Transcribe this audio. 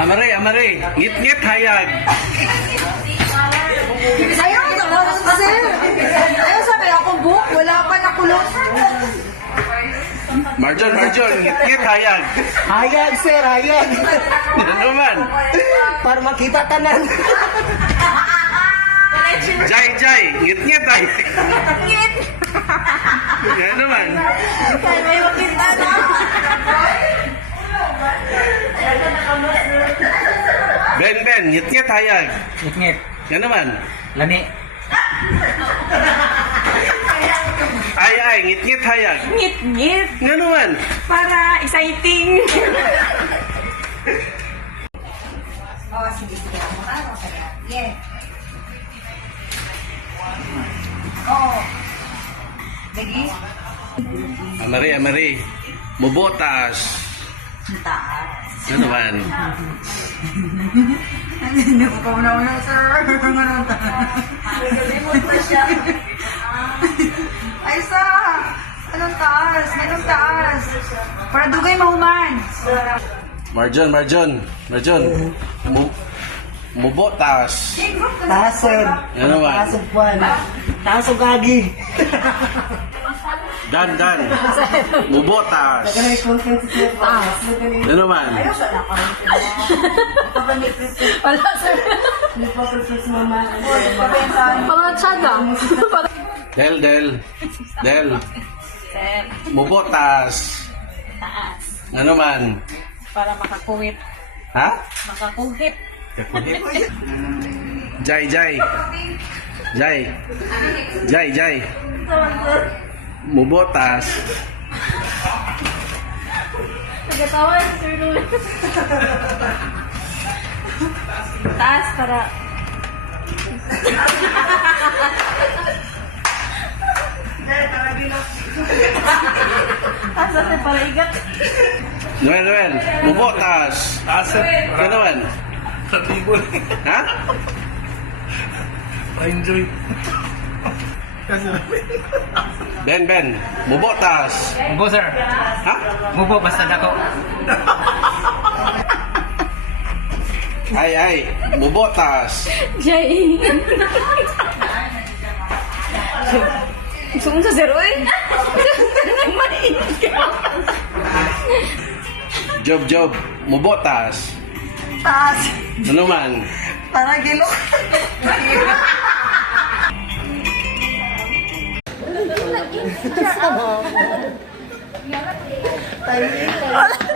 Amare, amare. Ngit-ngit hayag. Ayaw sa oras kasi. Ayaw sa kaya akong book. Wala pa nakulong. Marjon, Marjon. Ngit-ngit hayag. Hayag, sir, hayag. Ano naman? Para makita tanan. Jai, Jai. Ngit-ngit hayag. Ano naman? Kaya may makita na. Ben, Ben. Ngit-ngit hayag. Ngit-ngit. Ano naman? Lani. Ay, ay. Ngit-ngit hayag. Ngit-ngit. Ano naman? Para exciting. Oh, sige, sige. Yeah. Oh. Lagi? Amare, amare. Mubotas. Taas. Ano naman? Hindi ko pa una-una, sir. Ganun ta. Nagalimot pa siya. Ay, sa! Anong taas? Anong taas? Para dugay mahuman. Marjon, Marjon. Marjon. Mubotas. Tasod. Ano naman? Tasod puan. Tasod gagi. Dan, Dan. Mubotas. Kanay content sa taas. Ano naman? Wala, sir. Nagpa-prepare si mama. Mga tsaga. Del, Del. Del. Sir, Mubotas. taas. Ano naman? Para makakuwit. Ha? Makakuhit. Jai, Jai. Jai. Jai, Jai. Mubotas. Nagatawa si Sir Louie. Taas para... Taas natin para igat. Noel, Noel. Mubotas. Asap. Ano naman? Ha? Enjoy. Ben, Ben. Mubotas. Mubo, sir. Ha? Mubo, basta dako. Ay, ay. Mubotas. Jay. Gusto mo sa zero eh? Job, Job. Mubotas. Taas. Ano naman? Para gilo. Tayo.